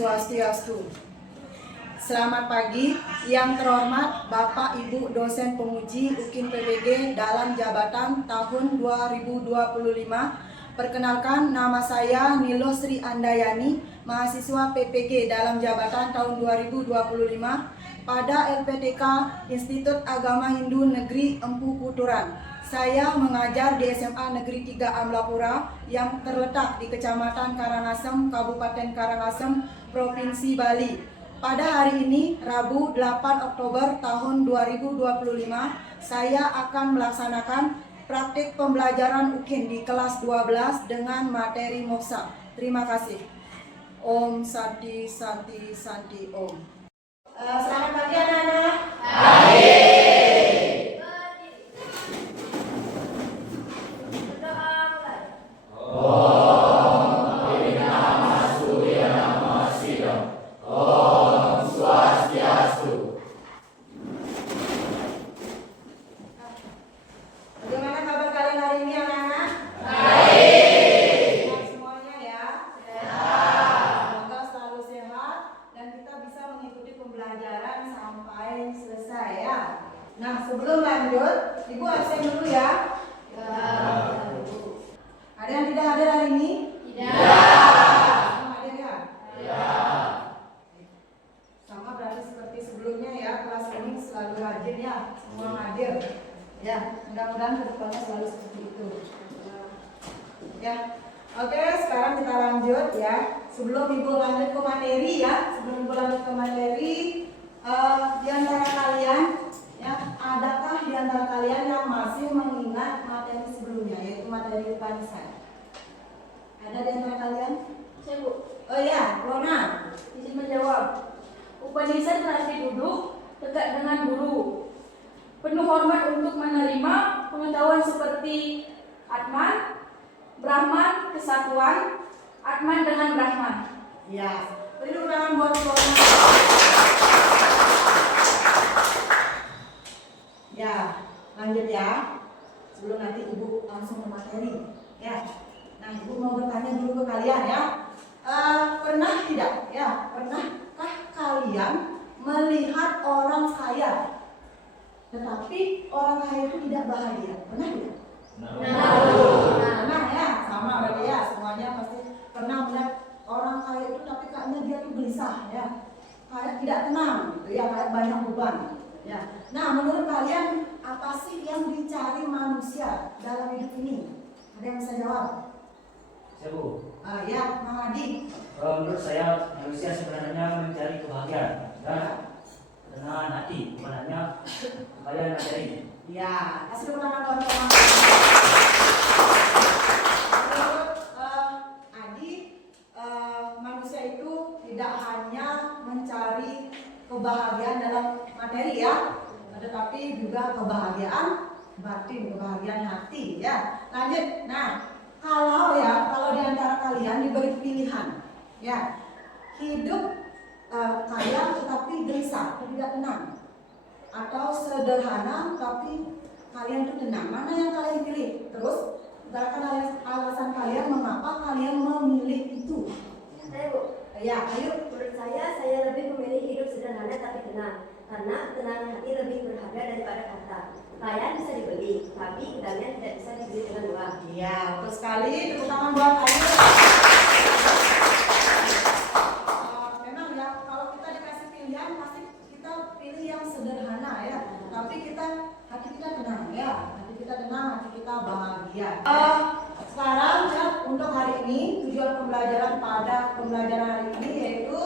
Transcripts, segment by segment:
Swastiastu. Selamat pagi, yang terhormat Bapak Ibu dosen penguji UKIN PBG dalam jabatan tahun 2025. Perkenalkan, nama saya Nilo Sri Andayani, mahasiswa PPG dalam jabatan tahun 2025 pada LPTK Institut Agama Hindu Negeri Empu Kuturan. Saya mengajar di SMA Negeri 3 Amlapura yang terletak di Kecamatan Karangasem, Kabupaten Karangasem, Provinsi Bali. Pada hari ini, Rabu 8 Oktober tahun 2025, saya akan melaksanakan praktik pembelajaran UKIN di kelas 12 dengan materi moksa. Terima kasih. Om Santi Santi Santi Om. Selamat pagi anak-anak. Bagaimana kabar kalian hari ini anak-anak? Baik. Semuanya ya? Sehat. Semoga selalu sehat dan kita bisa mengikuti pembelajaran sampai selesai ya. Nah, sebelum lanjut, Ibu absen dulu ya. Ada yang tidak hadir hari ini? Semua hadir ya? Sama berarti seperti sebelumnya ya, kelas ini selalu hadir ya, semua hadir. Ya, mudah-mudahan kedepannya selalu seperti itu. Ya, oke, sekarang kita lanjut ya. Sebelum Ibu lanjut ke materi ya, di antara kalian ya, adakah di antara kalian yang masih mengingat materi sebelumnya, yaitu materi Upanishad? Ada di antara kalian? Saya, Bu. Oh ya, Lona. Izin menjawab. Upanishad berarti duduk dekat dengan guru. Penuh hormat untuk menerima pengetahuan seperti Atman, Brahman, kesatuan, Atman dengan Brahman. Ya, beri tepuk tangan buat Lona. Ya, lanjut ya. Sebelum nanti Ibu langsung ke materi. Ya. Nah, Ibu mau bertanya dulu ke kalian ya. Pernah tidak? Ya, pernahkah kalian melihat orang kaya, tetapi orang kaya itu tidak bahagia? Pernah tidak? Pernah ya, sama berarti ya. Semuanya pasti pernah melihat orang kaya itu, tapi kayaknya dia tuh gelisah ya, kayak tidak tenang gitu ya, kayak banyak beban. Ya. Nah, menurut kalian apa sih yang dicari manusia dalam hidup ini? Ada yang bisa jawab? Saya, Bu. Ya, Mang Adi. Menurut saya manusia sebenarnya mencari kebahagiaan dan ketenangan hati, bukan hanya kekayaan materi. Ya, kasih tepuk tangan teman-teman. Menurut Adi, manusia itu tidak hanya mencari kebahagiaan dalam materi ya, tetapi juga kebahagiaan batin, kebahagiaan hati ya. Lanjut. Nah, kalau di antara kalian diberi pilihan ya, hidup kaya tetapi gelisah, tidak tenang, atau sederhana tapi kalian tuh tenang, mana yang kalian pilih? Terus katakan alasan kalian mengapa kalian memilih itu. Saya, Bu. Ya, ayo. Menurut saya lebih memilih hidup sederhana tapi tenang. Karena ketenangan hati lebih berharga daripada harta. Kekayaan bisa dibeli, tapi kedamaian tidak bisa dibeli dengan uang. Iya, betul sekali. Tepuk tangan buat Ayu. Memang ya, kalau kita dikasih pilihan pasti kita pilih yang sederhana ya. Tapi hati kita tenang ya, hati kita tenang, hati kita bahagia. Sekarang ya, untuk hari ini tujuan pembelajaran pada pembelajaran hari ini yaitu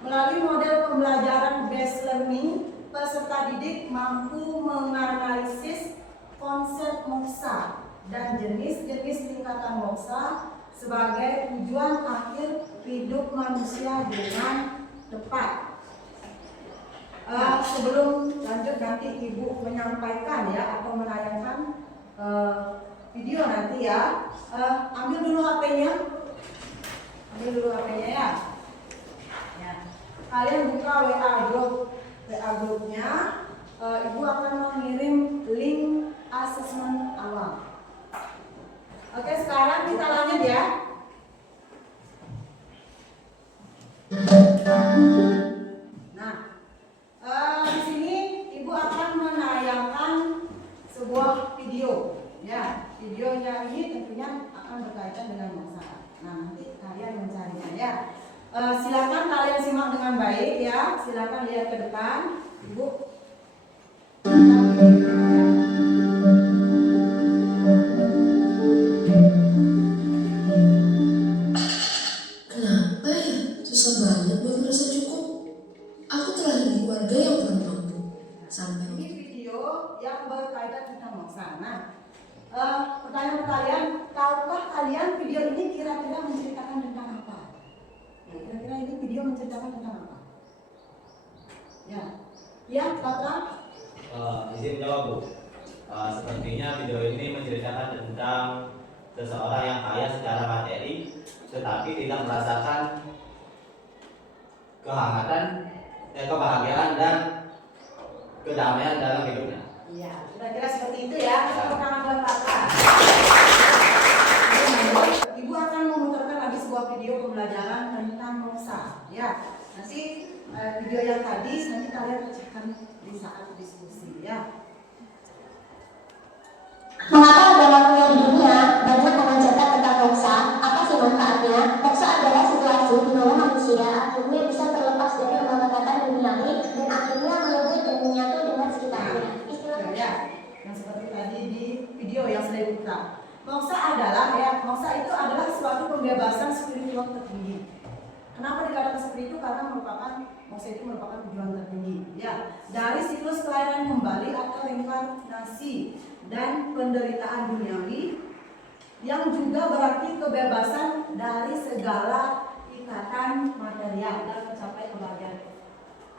melalui model pembelajaran based learning, peserta didik mampu menganalisis konsep moksa dan jenis-jenis tingkatan moksa sebagai tujuan akhir hidup manusia dengan tepat. Sebelum lanjut nanti Ibu menyampaikan ya atau menayangkan video nanti ya. Ambil dulu HP-nya. Ya. Ya. Kalian buka WA grupnya. Ibu akan mengirim link asesmen awal. Oke, sekarang kita lanjut ya. Silakan kalian simak dengan baik ya. Silakan lihat ke depan, Ibu. Kenapa ya? Susah banget buat merasa cukup. Aku terlahir di keluarga yang kurang mampu. Sampai Ini video yang berkaitan tentang moksa. Nah, pertanyaan kalian, tahukah kalian video ini kira-kira menceritakan tentang apa? Ya, kira-kira ini video menceritakan tentang apa? Ya, Patra? Izin jawab, Bu. Sepertinya video ini menceritakan tentang seseorang yang kaya secara materi, tetapi tidak merasakan kehangatan, kebahagiaan dan kedamaian dalam hidupnya. Iya, kira-kira seperti itu ya. Tepuk tangan buat Patra. Ibu akan memutarkan lagi sebuah video pembelajaran tentang moksa. Ya, nanti video yang tadi nanti kalian pecahkan di saat diskusi ya. Mengapa dalam dunia di dunia banyak mengajarkan tentang moksa? Apa sih manfaatnya? Moksa adalah situasi di mana manusia akhirnya bisa terlepas dari kemelekatan duniawi dan akhirnya melebur dan menyatu dengan sekitarnya. Istilah Ya, yang seperti tadi di video yang sudah diputar. Moksa itu adalah suatu pembebasan spiritual tertinggi. Kenapa dikatakan seperti itu? Karena moksa itu merupakan tujuan tertinggi. Ya, dari siklus kelahiran kembali atau reinkarnasi dan penderitaan duniawi yang juga berarti kebebasan dari segala ikatan material dan mencapai kebahagiaan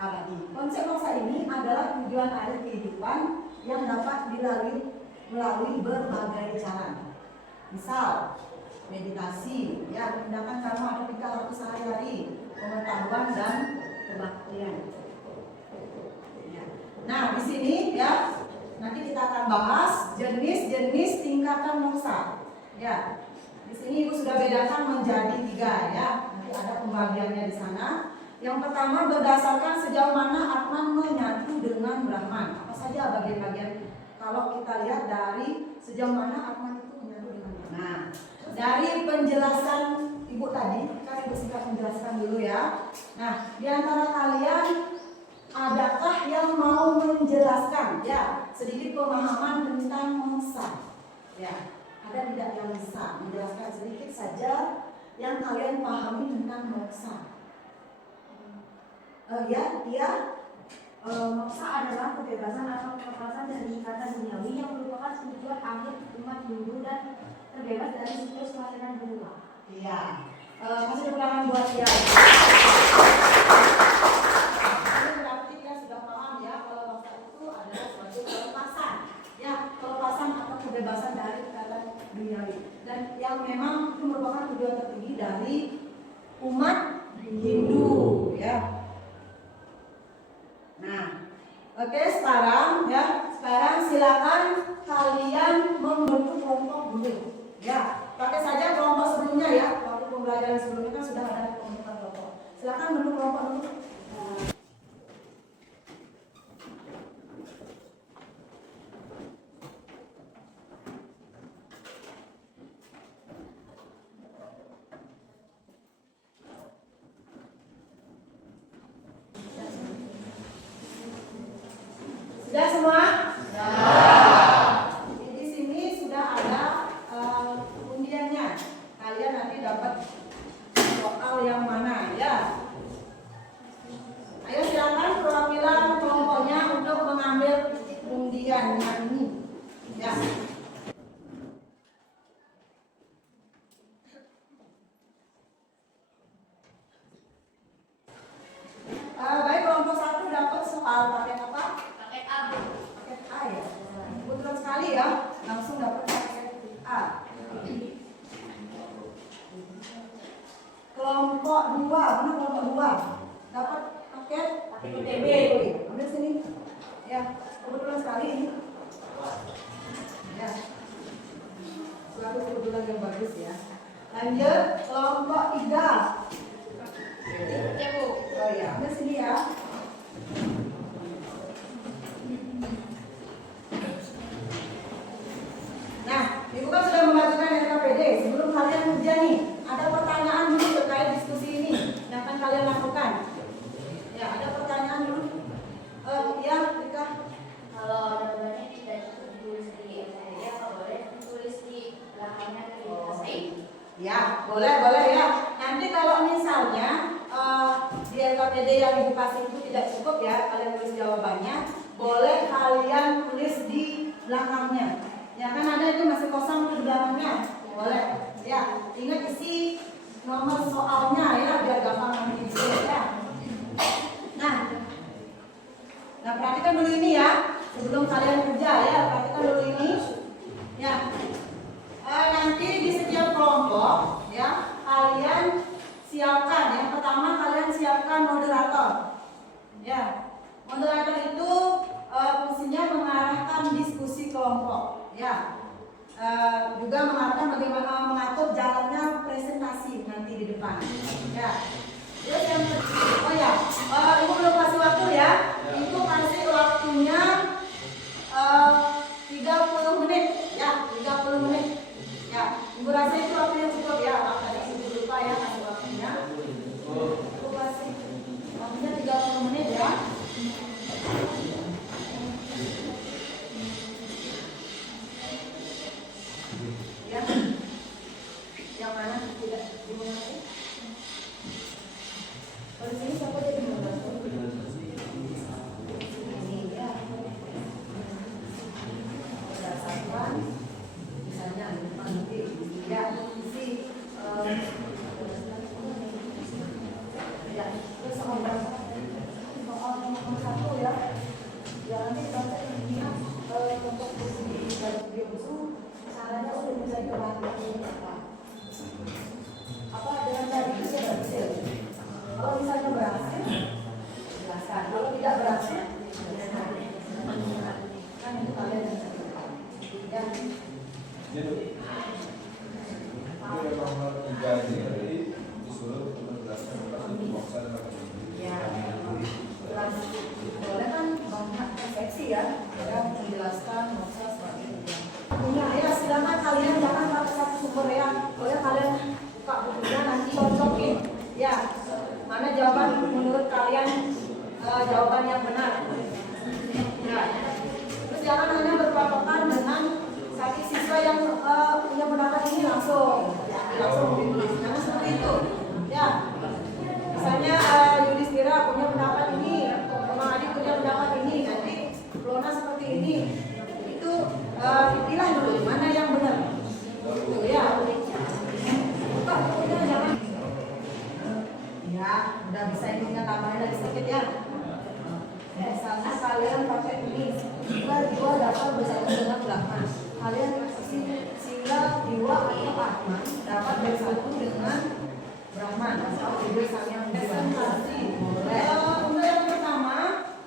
abadi. Konsep moksa ini adalah tujuan akhir kehidupan yang dapat dilalui melalui berbagai cara. Misal, meditasi, ya, tindakan karma atau tingkah laku sehari-hari, pengetahuan dan kebaktian. Ya. Nah, di sini ya, nanti kita akan bahas jenis-jenis tingkatan moksa. Ya, di sini Ibu sudah bedakan menjadi 3 ya. Nanti ada pembagiannya di sana. Yang pertama berdasarkan sejauh mana Atman menyatu dengan Brahman. Apa saja bagian-bagian kalau kita lihat dari sejauh mana Atman itu menyatu dengan Brahman. Nah, dari penjelasan Ibu tadi, kan Ibu singkat menjelaskan dulu ya. Nah, di antara kalian adakah yang mau menjelaskan ya sedikit pemahaman tentang moksa? Ya, ada tidak yang bisa menjelaskan sedikit saja yang kalian pahami tentang moksa? Moksa adalah kebebasan atau kelepasan dari ikatan duniawi yang merupakan tujuan akhir umat Hindu dan terbebas dari siklus kelahiran benua. Iya. Masih ada ulangan buat dia. Ini berarti kita sudah paham ya kalau moksa itu adalah suatu kelepasan. Ya, kelepasan atau kebebasan dari ikatan duniawi. Dan yang memang itu merupakan tujuan tertinggi dari umat Hindu, ya. Nah, oke, sekarang silakan kalian membentuk kelompok dulu. Ya, pakai saja kelompok sebelumnya ya. Waktu pembelajaran sebelumnya kan sudah ada pembentukan kelompok. Silakan bentuk kelompok dulu. Sudah semua? Di sini sudah ada undiannya. Kalian nanti dapat soal yang mana ya? Ayo silakan perwakilan kelompoknya untuk mengambil undiannya ini. Ya. Baik, kelompok 1 dapat soal paket apa? Paket A ya. Kebetulan sekali ya, langsung dapat paket A. Kelompok 2, mana kelompok 2? Dapat paket B. Ambil sini. Ya, kebetulan sekali ini. Ya. Suatu kebetulan yang bagus ya. Lanjut, kelompok 3. Oh ya, ambil sini ya. Nah, Ibu kan sudah membacakan RKPD. Sebelum kalian ujian nih, ada pertanyaan dulu terkait diskusi ini. Yang PPD yang Ibu kasih itu tidak cukup ya, kalian tulis jawabannya. Boleh kalian tulis di belakangnya. Ya kan ada itu masih kosong di belakangnya. Boleh. Ya, ingat isi nomor soalnya ya biar gampang nanti dicek ya. Nah, perhatikan dulu ini ya. Sebelum kalian kerja ya, perhatikan dulu ini. Ya. Nanti di setiap kelompok ya, kalian siapkan. Yang pertama kalian siapkan moderator. Ya. Moderator itu fungsinya mengarahkan diskusi kelompok. Ya. Juga mengarahkan bagaimana mengatur jalannya presentasi nanti di depan. Ya. Terus yang oh ya, Ibu belum kasih waktu ya. Ibu kasih waktunya 30 menit ya, 30 menit. Ya, Ibu rasa itu waktunya cukup ya. Tadi Ibu lupa ya kasih waktunya. Ibu kasih waktunya 30 menit ya. Ya. Yang mana tidak dimulai? Kalau sini siapa jadi moderator? Ini ya. Berdasarkan misalnya nanti ya isi ya terus soal nomor 1 ya. Ya nanti baca ini untuk isi dari video itu caranya untuk mencari kebahagiaan apa dengan cari itu ya berhasil. Kalau misalnya berhasil, jelaskan. Kalau tidak berhasil, jelaskan. Kan itu kalian yang ceritakan. Ya. Nomor 3 ini berarti disuruh untuk menjelaskan tentang moksa dan akademi. Ya. Jelas. Boleh kan banyak persepsi ya. Ya menjelaskan moksa seperti itu. Ya silakan kalian jangan pakai satu sumber ya. Boleh kalian buka bukunya nanti cocokin. Ya. Mana jawaban menurut kalian jawaban yang benar? Ya. Terus jangan hanya berpatokan dengan satu siswa yang punya pendapat ini langsung ditulis. Jangan seperti itu. Ya. Misalnya Yudhistira punya pendapat ini, Bang Adi punya pendapat ini, nanti Lona seperti ini. Itu dipilah dulu mana yang benar. Itu ya. Buka bukunya jangan. Ya, udah bisa ininya tambahin lagi sedikit ya. Misalnya kalian pakai ini, dua dapat bersatu dengan Brahman. Kalian isi sila Dewa atau Atman dapat bersatu dengan Brahman atau Dewa yang presentasi. Untuk yang pertama,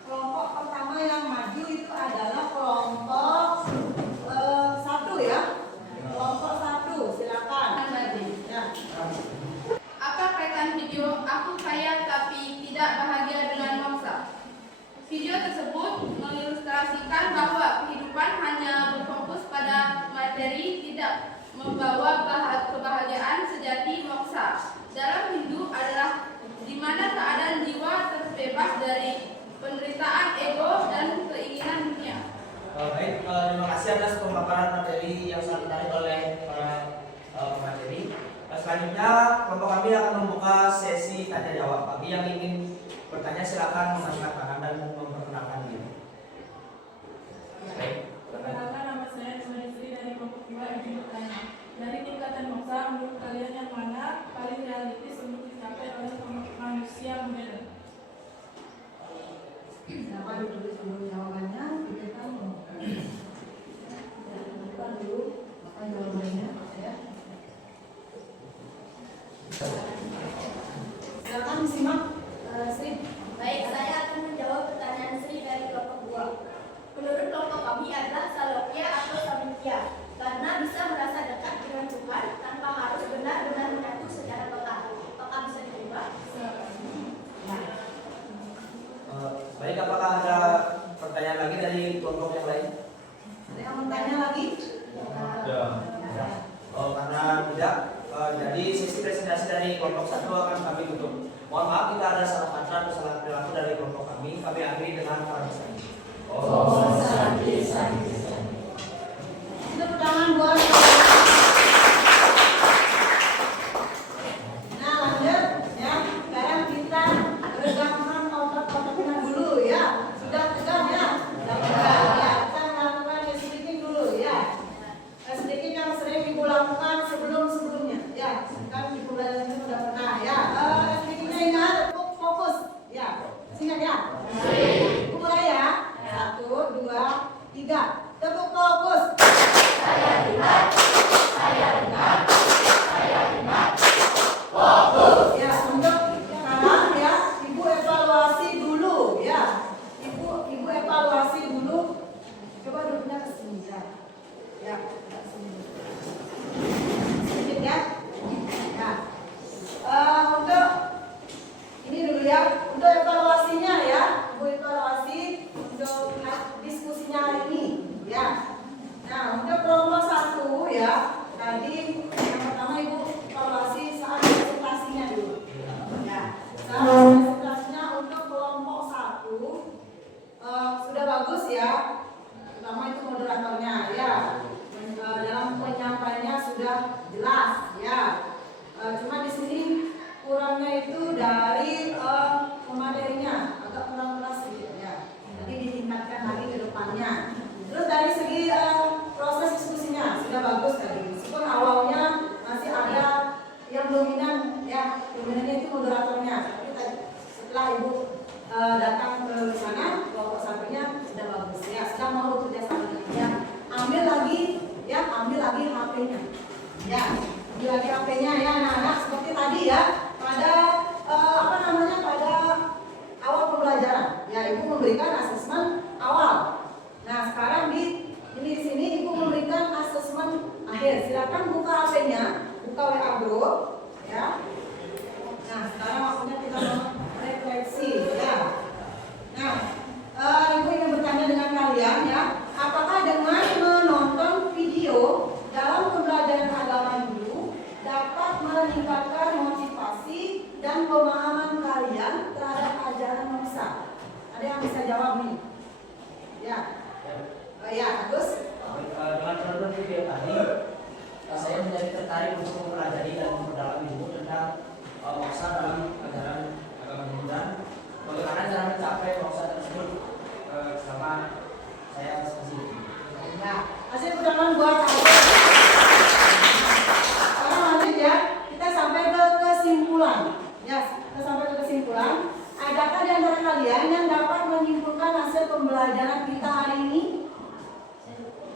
kelompok pertama yang maju itu adalah kelompok 1 ya. Kelompok 1, silakan. Ya. Apa kaitan video "Aku kaya tapi tidak bahagia" dengan moksa? Video tersebut mengilustrasikan bahwa kehidupan hanya berfokus pada materi tidak membawa kebahagiaan sejati. Moksa dalam Hindu adalah di mana keadaan jiwa terbebas dari penderitaan ego dan keinginan dunia. Baik, terima kasih atas pemaparan materi yang sangat menarik oleh para pemateri. Selanjutnya kelompok kami akan membuka sesi tanya jawab. Bagi yang ingin bertanya silakan mengangkat tangan dan memperkenalkan diri. Baik. Perkenalkan, nama saya Sri dari kelompok 2 izin bertanya. Dari tingkatan moksa, menurut kalian yang mana paling realistis untuk dicapai oleh manusia modern? Silakan ditulis dulu jawabannya, kita membuka. Ya, buka dulu apa jawabannya ya. Silakan disimak, Sri. Baik, saya akan menjawab pertanyaan Sri dari kelompok 2. Menurut kelompok kami adalah salokya atau samithya, karena bisa merasa dekat dengan Tuhan tanpa harus benar-benar menyatu secara total. Apakah bisa diterima? Baik, apakah ada pertanyaan lagi dari kelompok yang lain? Ada yang mau tanya lagi? Ya. Karena tidak, jadi sesi presentasi dari kelompok 1 akan kami tutup. Mohon maaf kita ada salah kata atau salah perilaku dari kelompok kami. Kami akhiri dengan para peserta. Tepuk tangan buat. Nah lanjut ya. Sekarang kita regap ya untuk evaluasinya ya, Ibu evaluasi untuk diskusinya hari ini ya. Nah untuk kelompok 1 ya, tadi yang pertama Ibu evaluasi saat presentasinya dulu ya. Saat presentasinya untuk kelompok 1 sudah bagus ya, pertama itu moderatornya ya, dalam penyampaiannya sudah jelas ya. Cuma di sini kurangnya itu dari pematerinya agak kurang keras sedikit ya. Jadi ditingkatkan lagi ke depannya. Terus dari segi proses diskusinya sudah bagus tadi. Meskipun awalnya masih ada yang dominan ya, dominannya itu moderatornya. Tapi setelah Ibu datang ke sana, kelompok 1-nya sudah bagus ya. Sudah mau bekerja sama ya. Ambil lagi HP-nya. Ya. Lagi HP-nya ya anak-anak seperti tadi ya pada pada awal pembelajaran ya Ibu memberikan asesmen awal. Nah sekarang di sini Ibu memberikan asesmen akhir. Silakan buka HP-nya, buka WA group ya. Nah sekarang waktunya kita refleksi ya. Nah Ibu ingin bertanya dengan kalian ya, apakah dengan menonton video dalam pembelajaran agama dulu dapat meningkatkan motivasi dan pemahaman kalian terhadap ajaran Musa? Ada yang bisa jawab nih? Ya. Ya, Agus. Dengan menonton video tadi, saya menjadi tertarik untuk mempelajari dan memperdalami dulu tentang moksa dalam ajaran agama Hindu dan bagaimana cara mencapai moksa tersebut sama saya sendiri. Nah, hasil pendalaman buat Agus. Sekarang lanjut ya, kita sampai ke kesimpulan. Ya, kita sampai ke kesimpulan. Adakah di antara kalian yang dapat menyimpulkan hasil pembelajaran kita hari ini?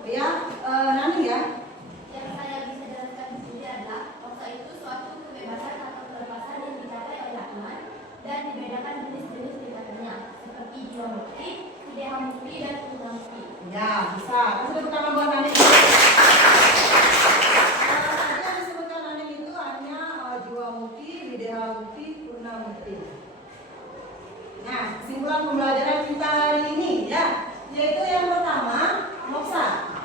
Ya, Nani ya. Yang saya bisa jelaskan di sini adalah moksa itu suatu kebebasan atau kelepasan yang dicapai oleh Tuhan dan dibedakan jenis-jenis tingkatannya seperti jiwa mukti, ideha mukti, dan purna mukti. Ya, bisa. Kasih pertama buat Nani. Tadi yang disebutkan Nani itu hanya jiwa mukti, ideha mukti, purna mukti. Nah, kesimpulan pembelajaran kita hari ini ya, yaitu yang pertama moksa.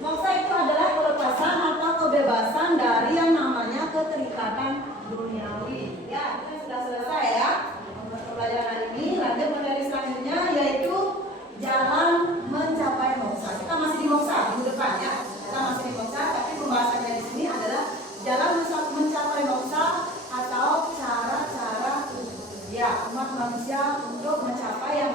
Moksa itu adalah kelepasan atau kebebasan dari yang namanya keterikatan duniawi. Ya, kita sudah selesai ya pembelajaran hari ini. Lanjut materi selanjutnya yaitu jalan mencapai moksa. Kita masih di moksa minggu depan ya. Kita masih di moksa, tapi pembahasannya di sini adalah jalan mencapai moksa atau cara-cara ya umat manusia untuk mencapai yang